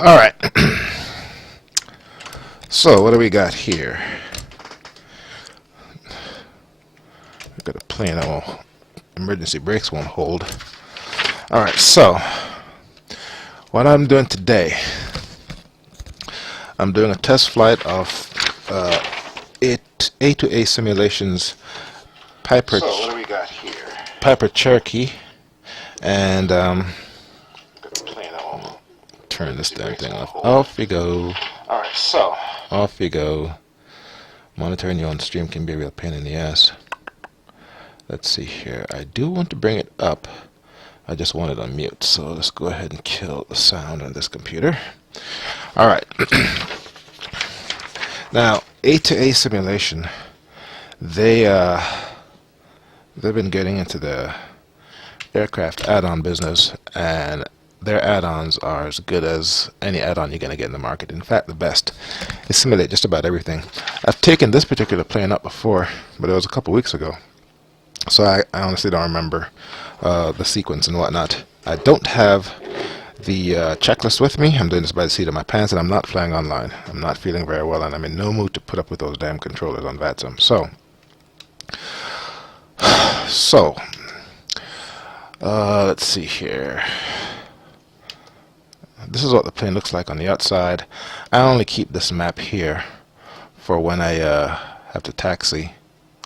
All right. So what do we got here? We've got a plane that won't, emergency brakes won't hold. All right. So what I'm doing today, I'm doing a test flight of A2A Simulations Piper. So what do we got here? Piper Cherokee, and turn this damn thing off. Off you go. All right. So Off you go. Monitoring your own stream can be a real pain in the ass. Let's see here. I do want to bring it up. I just want it on mute. So let's go ahead and kill the sound on this computer. All right. Now, A2A Simulation, they've been getting into the aircraft add-on business, and their add-ons are as good as any add-on you're going to get in the market. In fact, the best. They simulate just about everything. I've taken this particular plane up before, but it was a couple weeks ago, so I honestly don't remember the sequence and whatnot. I don't have the checklist with me. I'm doing this by the seat of my pants, and I'm not flying online. I'm not feeling very well, and I'm in no mood to put up with those damn controllers on VATSIM. So let's see here. This is what the plane looks like on the outside. I only keep this map here for when I have to taxi.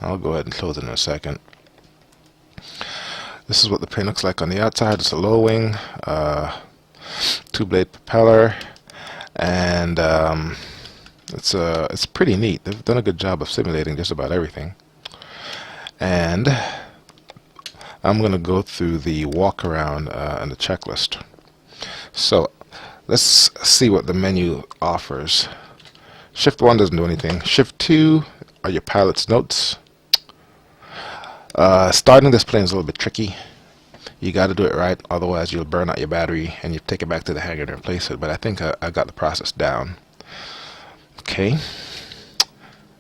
I'll go ahead and close it in a second. This is what the plane looks like on the outside. It's a low wing, two-blade propeller, and it's pretty neat. They've done a good job of simulating just about everything. And I'm going to go through the walk around and the checklist. So let's see what the menu offers. Shift 1 doesn't do anything. Shift 2 are your pilot's notes. Starting this plane is a little bit tricky. You got to do it right, otherwise you'll burn out your battery and you take it back to the hangar to replace it. But I think I got the process down. Okay.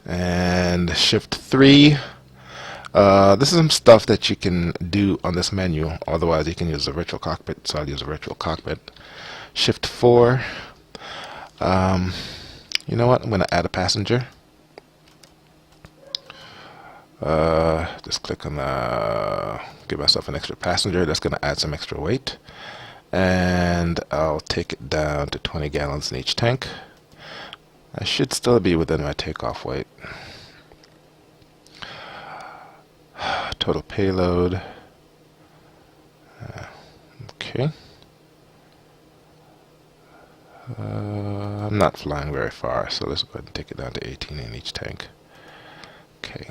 And Shift 3. This is some stuff that you can do on this menu. Otherwise, you can use the virtual cockpit. So I'll use a virtual cockpit. Shift 4. You know what? I'm going to add a passenger. Just click on give myself an extra passenger. That's going to add some extra weight. And I'll take it down to 20 gallons in each tank. I should still be within my takeoff weight. Total payload. Okay. I'm not flying very far, so let's go ahead and take it down to 18 in each tank. Okay.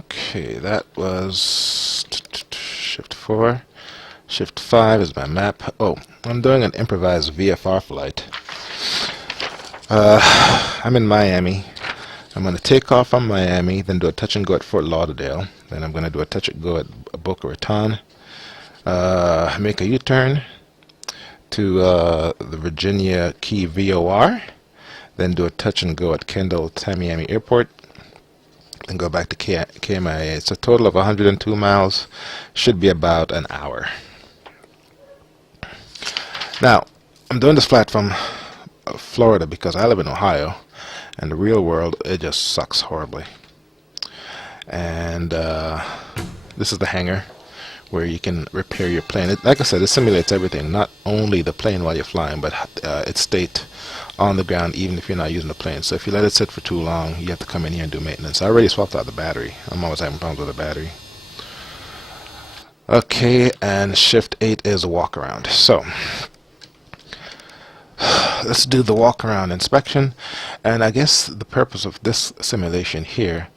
Okay, that was Shift 4. Shift 5 is my map. Oh, I'm doing an improvised VFR flight. I'm in Miami. I'm going to take off from Miami, then do a touch and go at Fort Lauderdale. Then I'm going to do a touch and go at Boca Raton. Make a U-turn to the Virginia Key VOR. Then do a touch and go at Kendall Tamiami Airport. Then go back to KMIA. It's a total of 102 miles. Should be about an hour. Now, I'm doing this flight from Florida because I live in Ohio. And the real world, it just sucks horribly. And this is the hangar where you can repair your plane. Like I said, it simulates everything, not only the plane while you're flying, but its state on the ground, even if you're not using the plane. So if you let it sit for too long, you have to come in here and do maintenance. I already swapped out the battery. I'm always having problems with the battery. Okay, and Shift 8 is a walk around. So let's do the walk around inspection. And I guess the purpose of this simulation here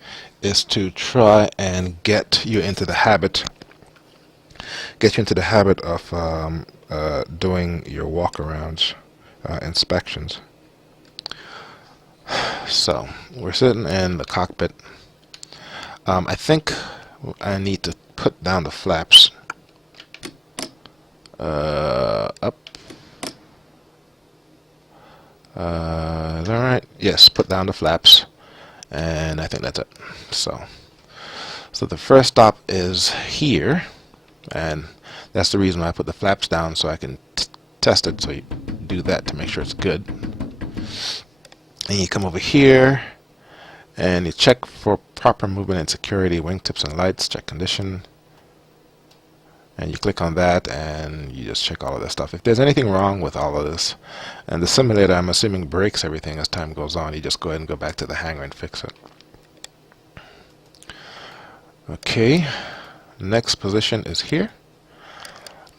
is to try and get you into the habit of doing your walk arounds inspections. So we're sitting in the cockpit. I think I need to put down the flaps up. Is that right? Yes, put down the flaps, and I think that's it. So the first stop is here, and That's the reason why I put the flaps down, so I can test it. So you do that to make sure it's good. And you come over here and you check for proper movement and security, wingtips and lights, check condition. And you click on that and you just check all of this stuff. If there's anything wrong with all of this, and the simulator, I'm assuming, breaks everything as time goes on, you just go ahead and go back to the hangar and fix it. Okay, next position is here.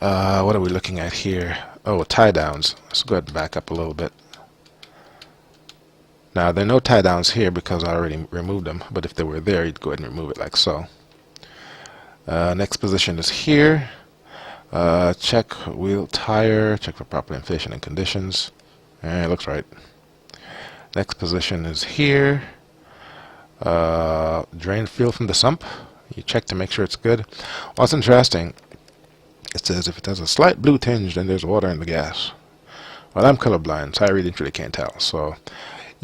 What are we looking at here? Oh, tie downs. Let's go ahead and back up a little bit. Now, there are no tie downs here because I already removed them, but if they were there, you'd go ahead and remove it like so. Next position is here. Check wheel tire, check for proper inflation and conditions. It looks right. Next position is here. Drain fuel from the sump. You check to make sure it's good. What's interesting, it says if it has a slight blue tinge, then there's water in the gas. Well, I'm colorblind, so I really truly can't tell. So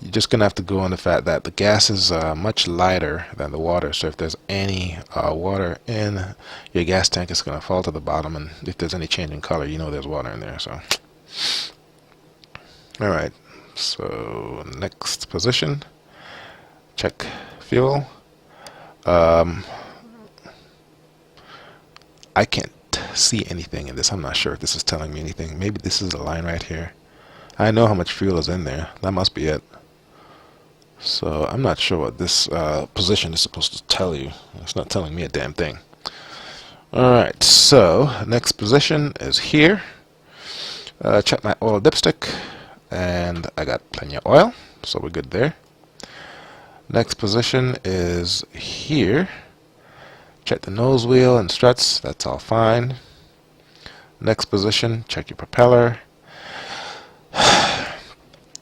you're just going to have to go on the fact that the gas is much lighter than the water. So if there's any water in your gas tank, it's going to fall to the bottom. And if there's any change in color, you know there's water in there. So, all right. So next position, check fuel. I can't see anything in this. I'm not sure if this is telling me anything. Maybe this is the line right here. I know how much fuel is in there. That must be it. So I'm not sure what this position is supposed to tell you. It's not telling me a damn thing. Alright, so next position is here. Check my oil dipstick, and I got plenty of oil, so we're good there. Next position is here. Check the nose wheel and struts, that's all fine. Next position, check your propeller.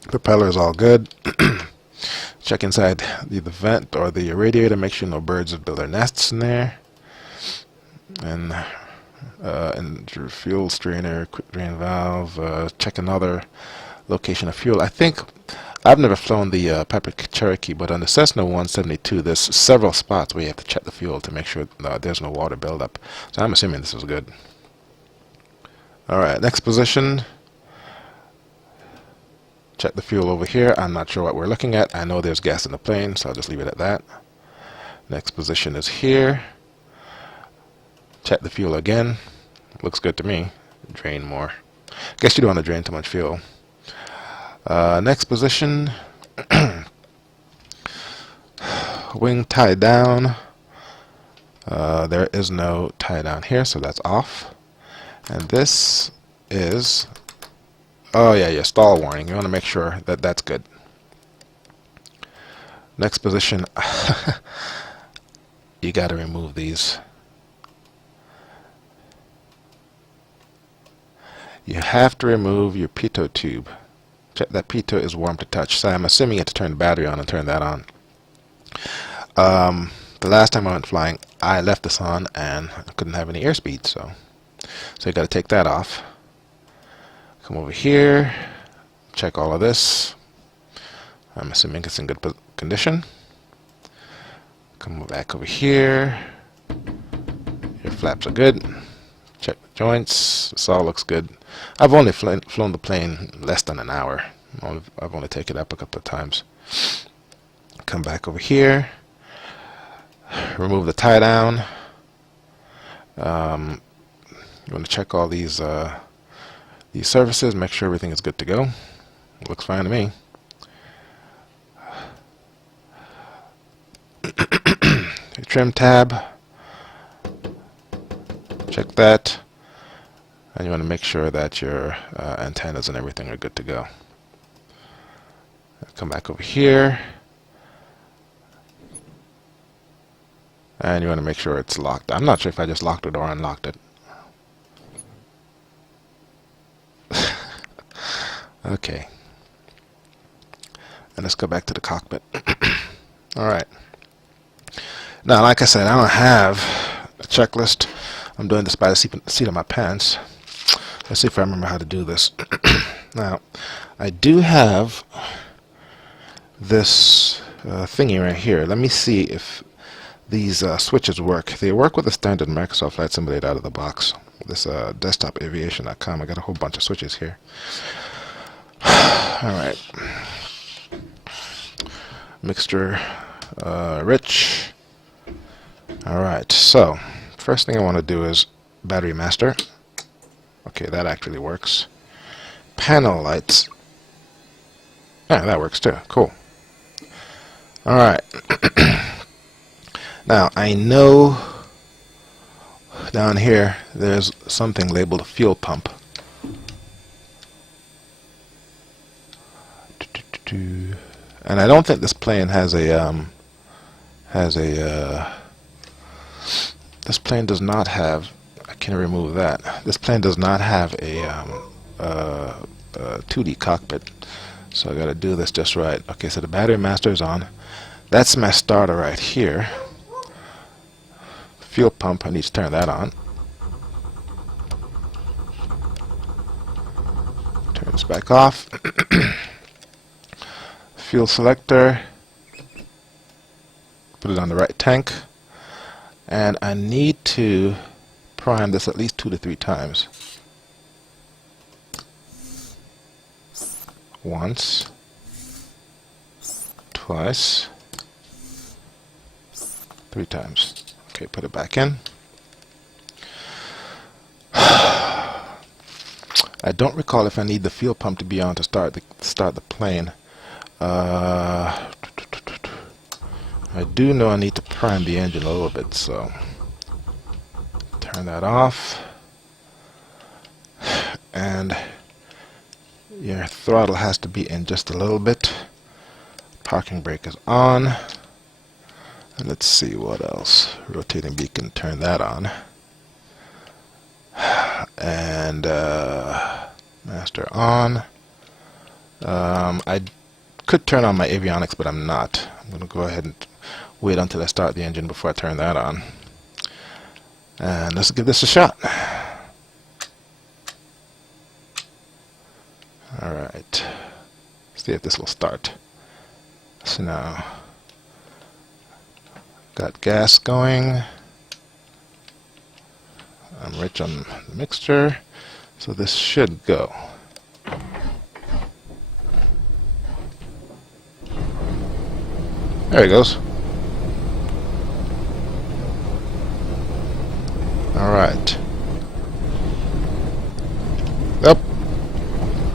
Propeller is all good. Check inside the vent or the radiator, make sure no birds have built their nests in there. And your fuel strainer, quick drain valve, check another location of fuel. I think I've never flown the Piper Cherokee, but on the Cessna 172 there's several spots where you have to check the fuel to make sure there's no water buildup. So I'm assuming this is good. Alright, next position. Check the fuel over here. I'm not sure what we're looking at. I know there's gas in the plane, so I'll just leave it at that. Next position is here. Check the fuel again. Looks good to me. Drain more. Guess you don't want to drain too much fuel. Next position. Wing tie down. There is no tie down here, so that's off. And this is... oh yeah, yeah, stall warning. You want to make sure that that's good. Next position. You got to remove these. You have to remove your pitot tube. Check that pitot is warm to touch. So I'm assuming you have to turn the battery on and turn that on. The last time I went flying, I left this on and I couldn't have any airspeed, so you got to take that off. Come over here, check all of this. I'm assuming it's in good condition. Come back over here. Your flaps are good. Check the joints. This all looks good. I've only flown the plane less than an hour. I've only taken it up a couple of times. Come back over here. Remove the tie down. You want to check all these surfaces, make sure everything is good to go. Looks fine to me. Trim tab. Check that. And you want to make sure that your antennas and everything are good to go. Come back over here. And you want to make sure it's locked. I'm not sure if I just locked it or unlocked it. Okay. And let's go back to the cockpit. Alright. Now, like I said, I don't have a checklist. I'm doing this by the seat of my pants. Let's see if I remember how to do this. Now, I do have this thingy right here. Let me see if these switches work. They work with the standard Microsoft Flight Simulator out of the box. this desktopaviation.com. I got a whole bunch of switches here. All right. Mixture rich. All right. So first thing I want to do is battery master. Okay, that actually works. Panel lights. Yeah, that works too. Cool. All right. Now I know down here there's something labeled a fuel pump. And I don't think this plane has a this plane does not have, I can remove that. This plane does not have a 2D cockpit. So I gotta do this just right. Okay, so the battery master is on. That's my starter right here. Fuel pump, I need to turn that on. Turn this back off. Fuel selector. Put it on the right tank. And I need to prime this at least 2 to 3 times. Once. Twice. 3 times. Okay, put it back in. I don't recall if I need the fuel pump to be on to start the plane. I do know I need to prime the engine a little bit, so turn that off. And your throttle has to be in just a little bit. Parking brake is on. And let's see what else. Rotating beacon, turn that on. And master on. I could turn on my avionics, but I'm not. I'm going to go ahead and wait until I start the engine before I turn that on. And let's give this a shot. Alright. See if this will start. So now, got gas going. I'm rich on the mixture, so this should go. There it goes. Alright. Yep.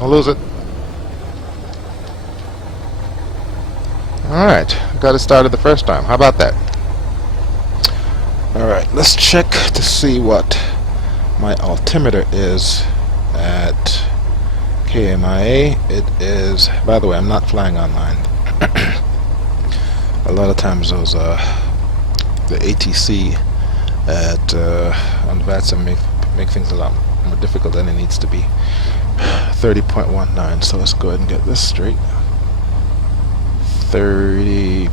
I'll lose it. Alright. Got it started the first time. How about that? Alright. Let's check to see what my altimeter is at KMIA. It is, by the way, I'm not flying online. A lot of times those the ATC at on VATSA make things a lot more difficult than it needs to be. 30.19. So let's go ahead and get this straight. 30.19.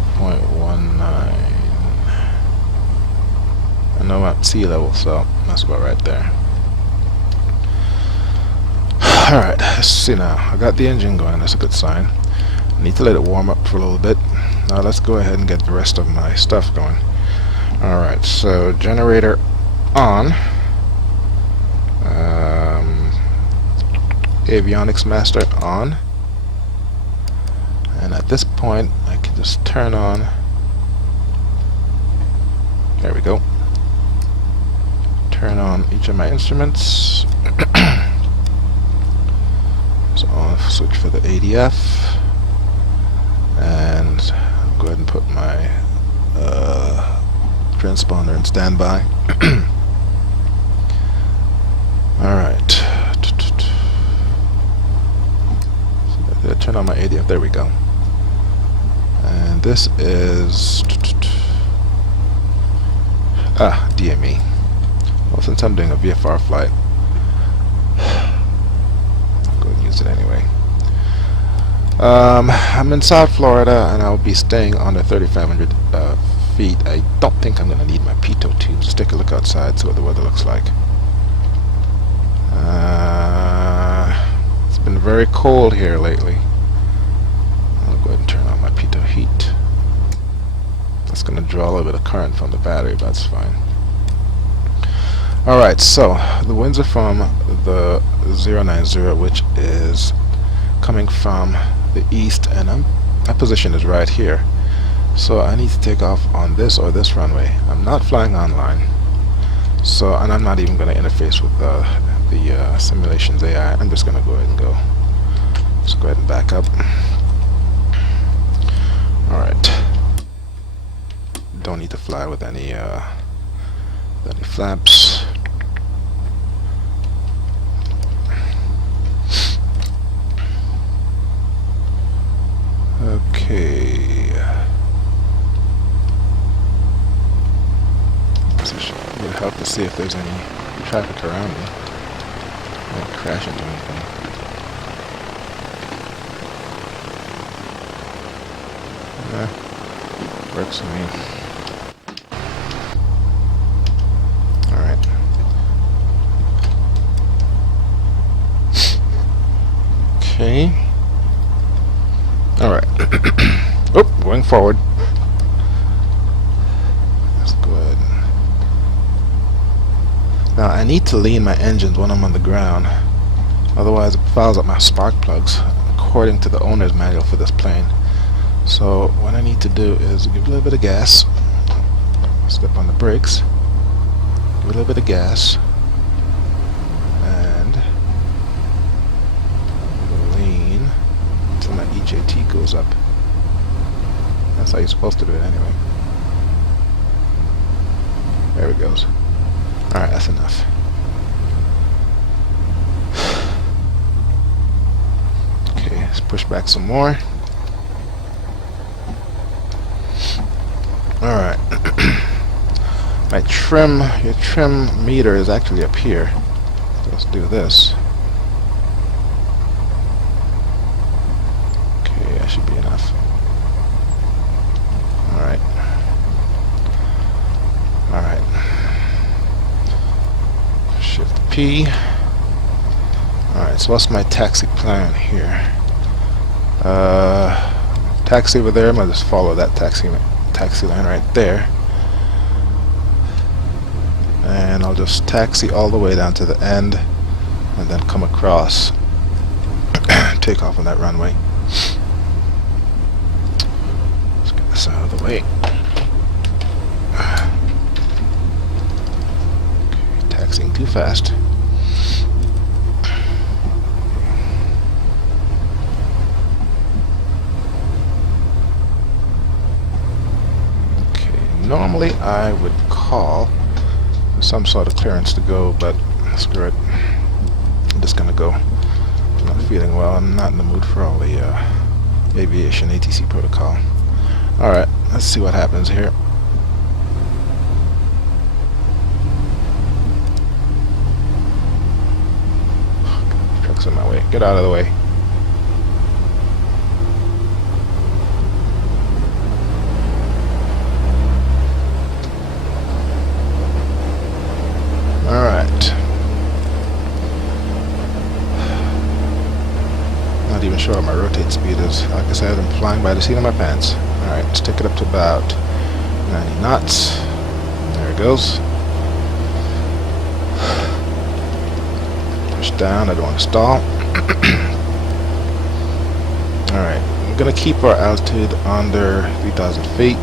I know I'm at sea level, so that's about right there. Alright, let's see now. I got the engine going, that's a good sign. I need to let it warm up for a little bit. Now let's go ahead and get the rest of my stuff going. Alright, so generator on. Avionics master on. And at this point, I can just turn on. There we go. Turn on each of my instruments. So off switch for the ADF. And I'll go ahead and put my transponder in standby. Alright. So did I turn on my ADF? There we go. And this is DME. Well, since I'm doing a VFR flight, I'll go and use it anyway. I'm in South Florida and I'll be staying under 3,500 feet. I don't think I'm going to need my pitot tubes. Let's take a look outside, see what the weather looks like. It's been very cold here lately. I'll go ahead and turn on my pitot heat. That's going to draw a little bit of current from the battery, but that's fine. Alright, so the winds are from the 090, which is coming from the east, and my position is right here. So I need to take off on this or this runway. I'm not flying online, so, and I'm not even going to interface with the simulations AI. I'm just going to go ahead and go. Let's go ahead and back up. Alright. Don't need to fly with any flaps. Okay. This would help to see if there's any traffic around me. I won't crash into anything. Works for me. Alright. Okay. Alright. Oh, going forward. Let's go ahead. Now I need to lean my engines when I'm on the ground. Otherwise it fouls up my spark plugs, according to the owner's manual for this plane. So what I need to do is give a little bit of gas. Step on the brakes. Give a little bit of gas. And lean until my EJT goes up. That's how you're supposed to do it anyway. There it goes. Alright, that's enough. Okay, let's push back some more. Alright. Your trim meter is actually up here. So let's do this. Okay, that should be enough. Alright. Alright. Shift P. Alright, so what's my taxi plan here? Taxi over there, I'm gonna just follow that taxi line right there, and I'll just taxi all the way down to the end and then come across, take off on that runway. Let's get this out of the way. Okay, taxiing too fast. Normally I would call for some sort of clearance to go, but screw it. I'm just gonna go. I'm not feeling well. I'm not in the mood for all the aviation ATC protocol. Alright, let's see what happens here. Truck's in my way. Get out of the way. Alright. Not even sure what my rotate speed is. Like I said, I'm flying by the seat of my pants. Alright, let's take it up to about 90 knots. There it goes. Push down, I don't want to stall. Alright, I'm going to keep our altitude under 3,000 feet.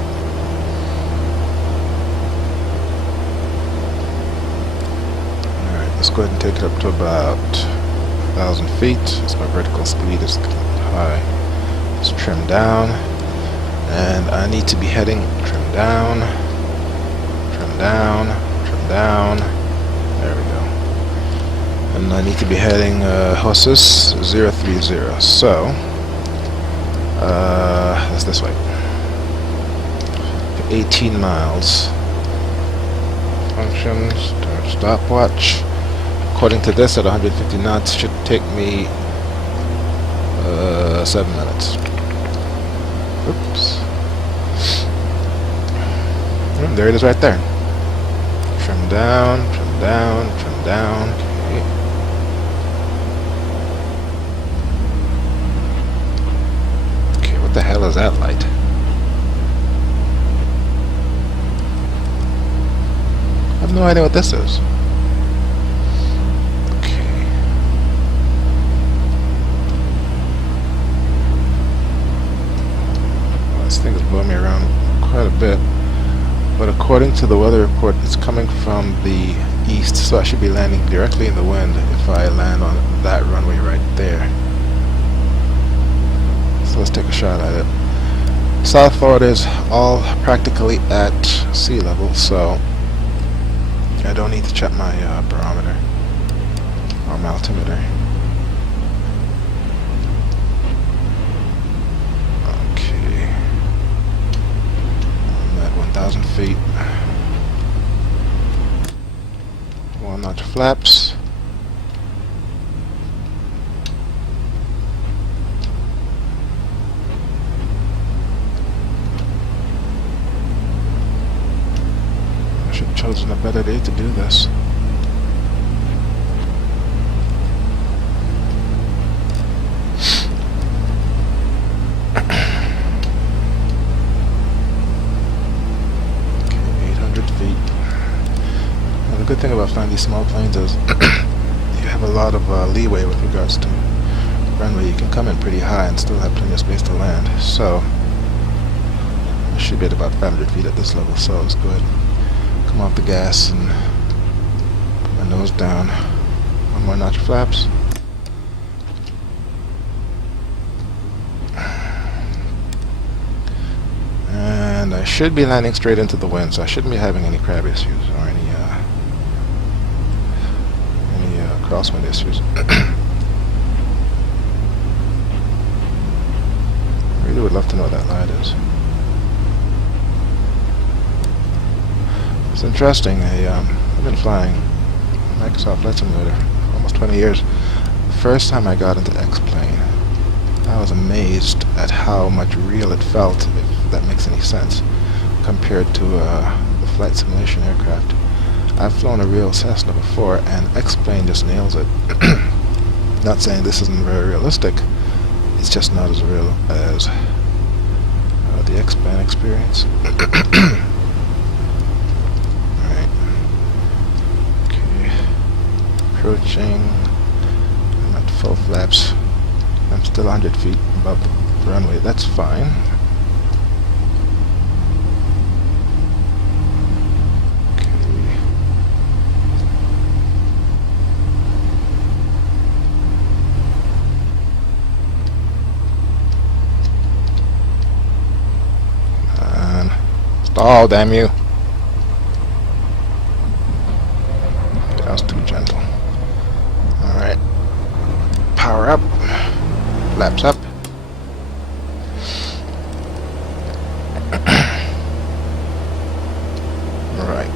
Let's go ahead and take it up to about 1,000 feet. So my vertical speed is high. Let's trim down. And I need to be heading trim down, trim down, trim down. There we go. And I need to be heading, what's this? 030. So, that's this way. 18 miles. Functions, turn stopwatch. According to this, at 150 knots, should take me 7 minutes. Oops. There it is right there. Trim down, trim down, trim down. Okay. Okay, what the hell is that light? I have no idea what this is. thing is blowing me around quite a bit. But according to the weather report, it's coming from the east, so I should be landing directly in the wind if I land on that runway right there. So let's take a shot at it. South Florida is all practically at sea level, so I don't need to check my barometer or my altimeter. Okay, I'm at 1,000 feet. 1 notch flaps. I should have chosen a better day to do this. The good thing about flying these small planes is you have a lot of leeway with regards to runway. You can come in pretty high and still have plenty of space to land. So I should be at about 500 feet at this level, so let's go ahead and come off the gas and put my nose down. 1 more notch of flaps. And I should be landing straight into the wind, so I shouldn't be having any crab issues or any crosswind issues. I really would love to know what that light is. It's interesting. I've been flying Microsoft Flight Simulator for almost 20 years. The first time I got into X-Plane, I was amazed at how much real it felt, if that makes any sense, compared to the flight simulation aircraft. I've flown a real Cessna before, and X-Plane just nails it. Not saying this isn't very realistic, it's just not as real as the X-Plane experience. Alright. Okay. Approaching. I'm at full flaps. I'm still 100 feet above the runway. That's fine. Oh, damn you. Okay, that was too gentle. Alright. Power up. Flaps up. Alright.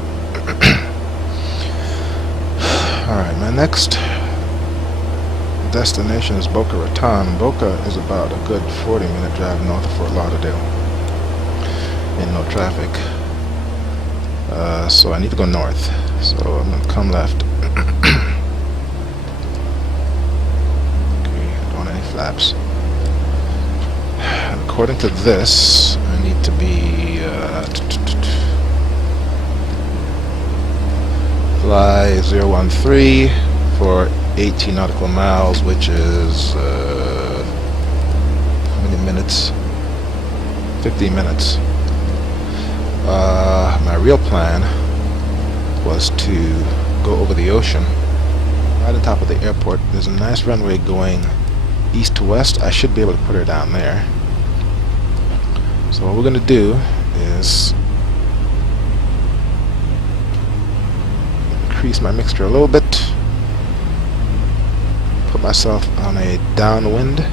Alright, my next destination is Boca Raton. Boca is about a good 40-minute drive north of Fort Lauderdale. In no traffic, so I need to go north, so I'm going to come left. Okay, don't want any flaps. And according to this, I need to be fly 013 for 18 nautical miles, which is how many minutes? 15 minutes. My real plan was to go over the ocean right on top of the airport. There's a nice runway going east to west. I should be able to put her down there. So what we're going to do is increase my mixture a little bit, put myself on a downwind.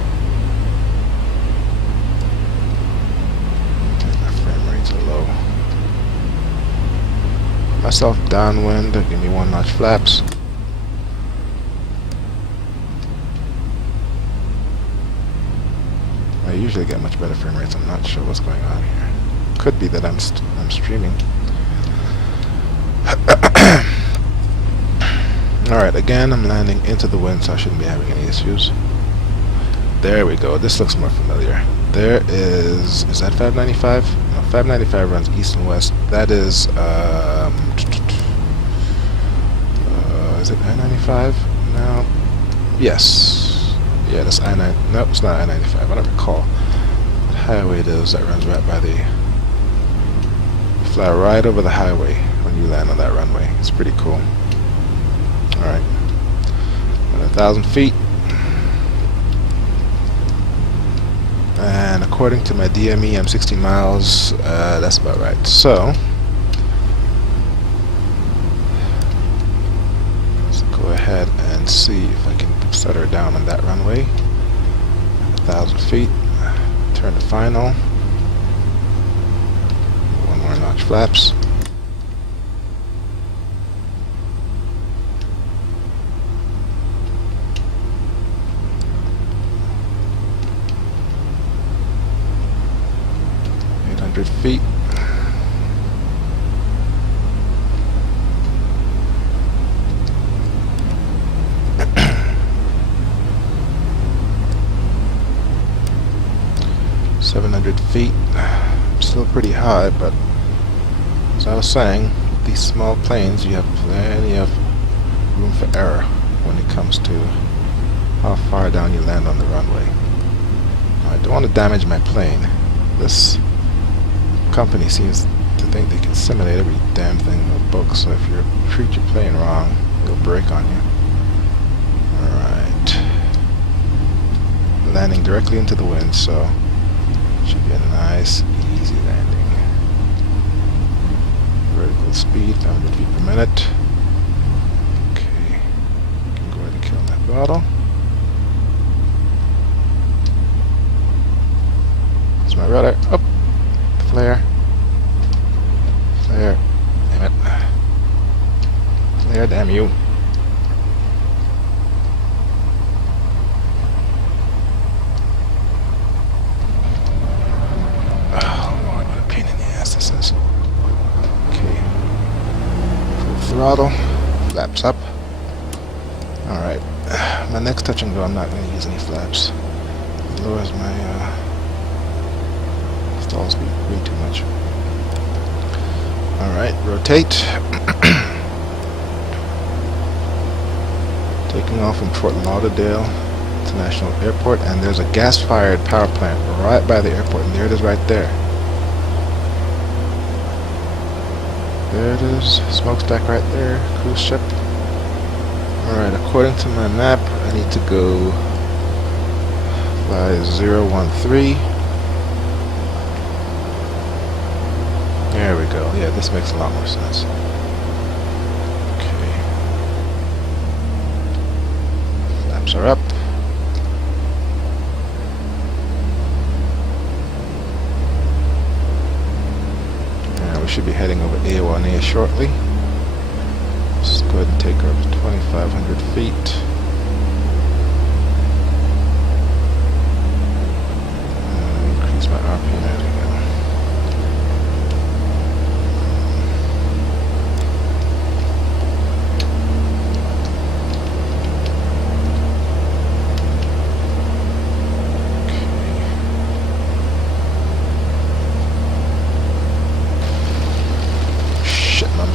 Myself downwind, give me 1 notch flaps. I usually get much better frame rates. I'm not sure what's going on here. Could be that I'm streaming. Alright, again I'm landing into the wind, so I shouldn't be having any issues. There we go. This looks more familiar. There is that 595? No, 595 runs east and west. That is, is it I-95 now? Yes. Yeah, that's I-9. Nope, it's not I-95. I don't recall. It highway it is that runs right by the... Fly right over the highway when you land on that runway. It's pretty cool. Alright. 1,000 feet. And according to my DME, I'm 60 miles. That's about right. So, let's go ahead and see if I can set her down on that runway. 1,000 feet. Turn to final. One more notch flaps. Feet. $700 still pretty high, but as I was saying, with these small planes you have plenty of room for error when it comes to how far down you land on the runway. Now, I don't want to damage my plane. This company seems to think they can simulate every damn thing in the book, so if you treat your plane wrong, it'll break on you. Alright. Landing directly into the wind, so should be a nice, easy landing. Vertical speed, 100 feet per minute. Okay. Can go ahead and kill that bottle. That's my rudder. Up. Flare. Flare. Damn it. Flare, damn you. Oh Lord, what a pain in the ass this is. Okay. Full throttle. Flaps up. Alright. My next touch and go, I'm not going to use any flaps. It lowers my stall speed way too much. Alright, rotate. Taking off from Fort Lauderdale International Airport, and there's a gas-fired power plant right by the airport, and there it is right there. There it is, smokestack right there, cruise ship. Alright, according to my map, I need to go fly 013. There we go. Yeah, this makes a lot more sense. Okay. Flaps are up. And we should be heading over A1A shortly. Let's go ahead and take her up to 2,500 feet. Increase my RPM as we go.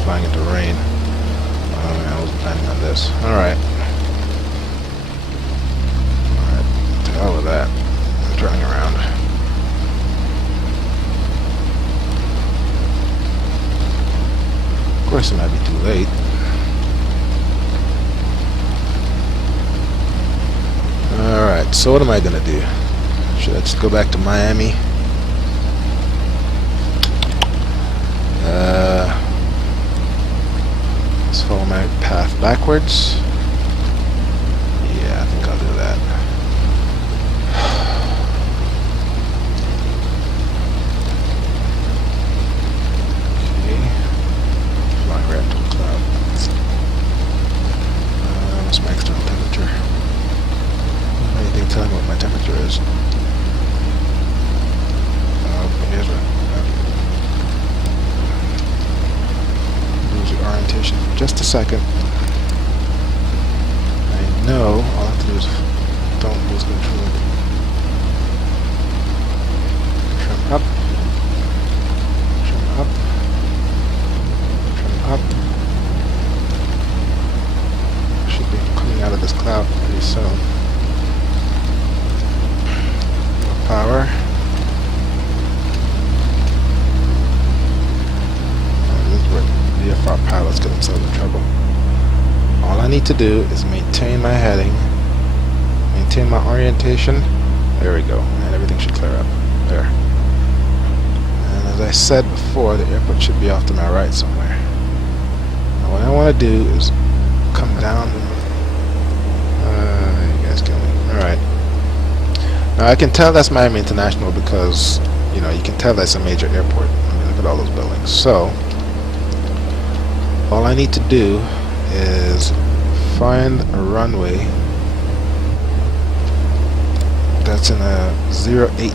Flying into rain. Oh man, I wasn't planning on this. Alright. Alright, to hell with that. I'm turning around. Of course it might be too late. Alright, so what am I gonna do? Should I just go back to Miami? Let's follow my path backwards. Yeah, I think I'll do that. Okay. Flying right into a cloud. What's my external temperature? Anything telling me what my temperature is? Here's one. Orientation for just a second. I know all I have to do is don't lose control. Trim up. Trim up. Trim up. Should be coming out of this cloud pretty soon. More power. need to do is maintain my heading, maintain my orientation. There we go, and everything should clear up. There. And as I said before, the airport should be off to my right somewhere. Now what I want to do is come down. You guys kill me. Alright. Now I can tell that's Miami International because, you know, you can tell that's a major airport. I mean, look at all those buildings. So, all I need to do is find a runway that's in a 080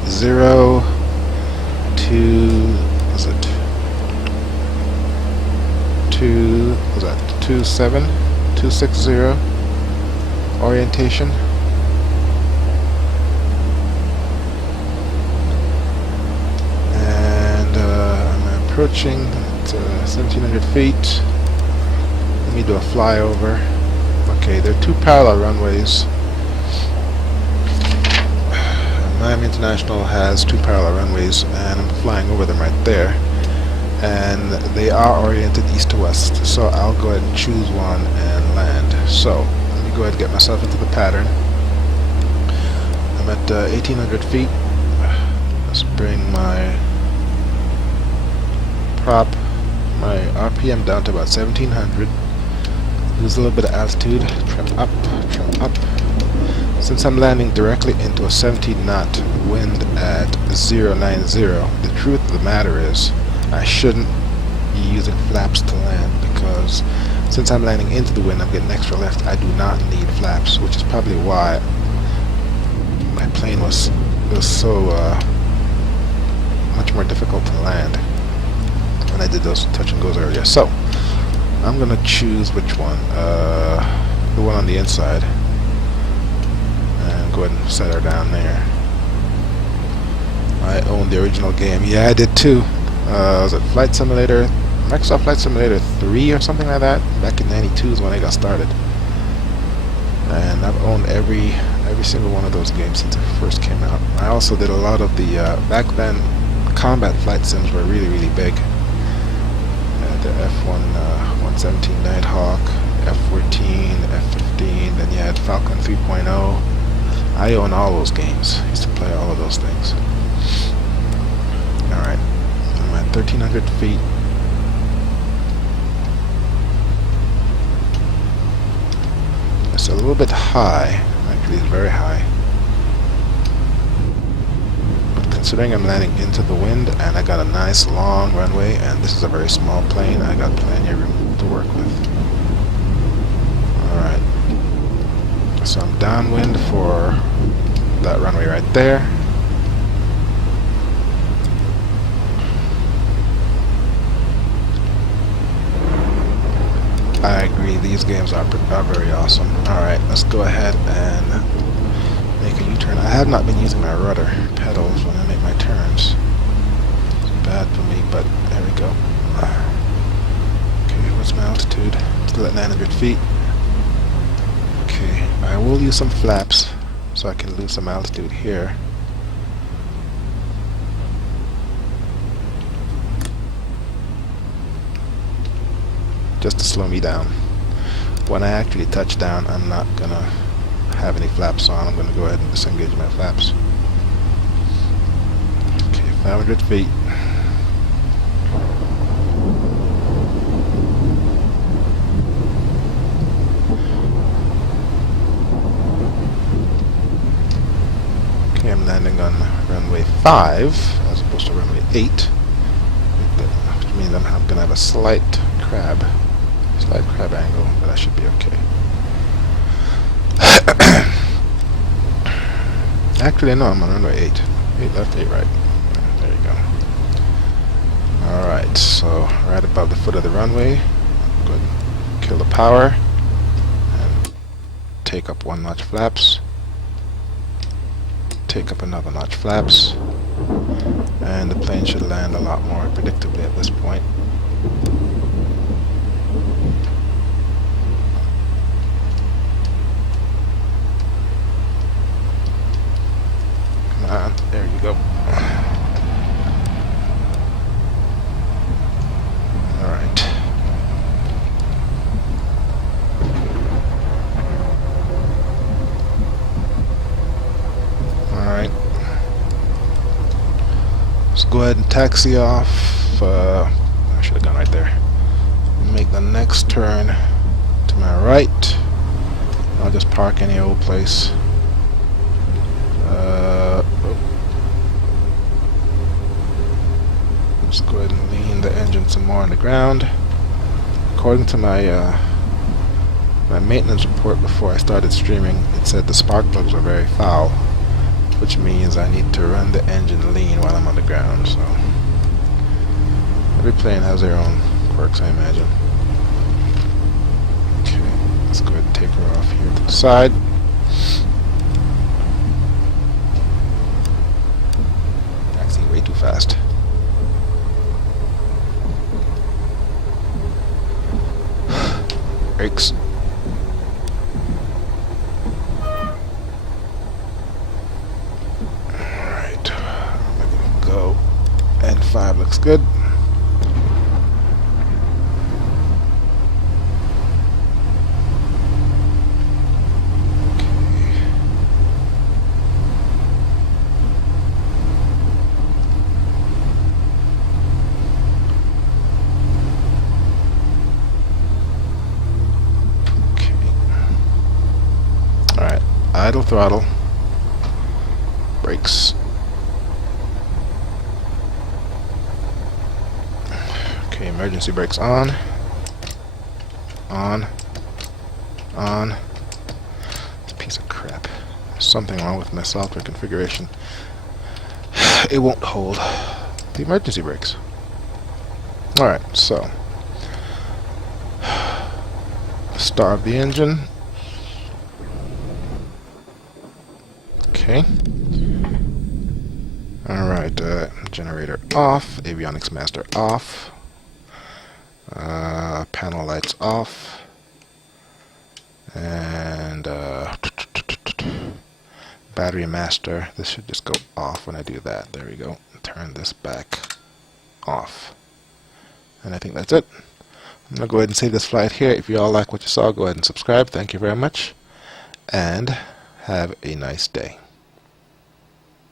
260 orientation. And I'm approaching at 1700 feet. Let me do a flyover. Okay, there are two parallel runways. Miami International has two parallel runways, and I'm flying over them right there. And they are oriented east to west, so I'll go ahead and choose one and land. So let me go ahead and get myself into the pattern. I'm at 1800 feet. Let's bring my prop, my RPM down to about 1700. Lose a little bit of altitude. Trim up, trim up. Since I'm landing directly into a 17 knot wind at 090, the truth of the matter is I shouldn't be using flaps to land, because since I'm landing into the wind, I'm getting extra lift. I do not need flaps, which is probably why my plane was so much more difficult to land when I did those touch and goes earlier. So I'm gonna choose which one, the one on the inside, and go ahead and set her down there. I own the original game. Yeah, I did too. Was it Flight Simulator, Microsoft Flight Simulator 3 or something like that? Back in '92 is when I got started. And I've owned every single one of those games since it first came out. I also did a lot of the, back then, combat flight sims were really, really big. The F1, 117 Nighthawk, F14, F15, then you had Falcon 3.0. I own all those games. I used to play all of those things. Alright, I'm at 1300 feet. It's a little bit high. Actually, it's very high. But considering I'm landing into the wind and I got a nice long runway, and this is a very small plane, I got plenty of room to work with. Alright. So I'm downwind for that runway right there. I agree, these games are very awesome. Alright, let's go ahead and make a U-turn. I have not been using my rudder pedals when I make my turns. It's bad for me, but there we go. Okay, what's my altitude? Still at 900 feet. Okay, I will use some flaps so I can lose some altitude here. Just to slow me down. When I actually touch down, I'm not gonna have any flaps on. I'm gonna go ahead and disengage my flaps. Okay, 500 feet. Okay, I'm landing on runway 5 as opposed to runway 8, which means I'm gonna have a slight crab angle, but that should be okay. Actually, no, I'm on runway 8. 8 left, 8 right. There you go. Alright, so right above the foot of the runway, go ahead and kill the power and take up one notch flaps. Take up another notch flaps, and the plane should land a lot more predictably at this point. There you go. Alright. go ahead and taxi off. I should have gone right there. Make the next turn to my right. I'll just park any old place. Let's go ahead and lean the engine some more on the ground. According to my my maintenance report before I started streaming, it said the spark plugs were very foul, which means I need to run the engine lean while I'm on the ground. So every plane has their own quirks, I imagine. Okay, let's go ahead and take her off here to the side. Taxiing way too fast. Brakes. Alright, go. N5 looks good. Idle throttle, brakes. Okay, emergency brakes on. This piece of crap. There's something wrong with my software configuration. It won't hold the emergency brakes. Alright, so start the engine. Okay. Alright, generator off, avionics master off, panel lights off, and battery master, this should just go off when I do that. There we go. Turn this back off. And I think that's it. I'm going to go ahead and save this flight here. If you all like what you saw, go ahead and subscribe. Thank you very much. And have a nice day.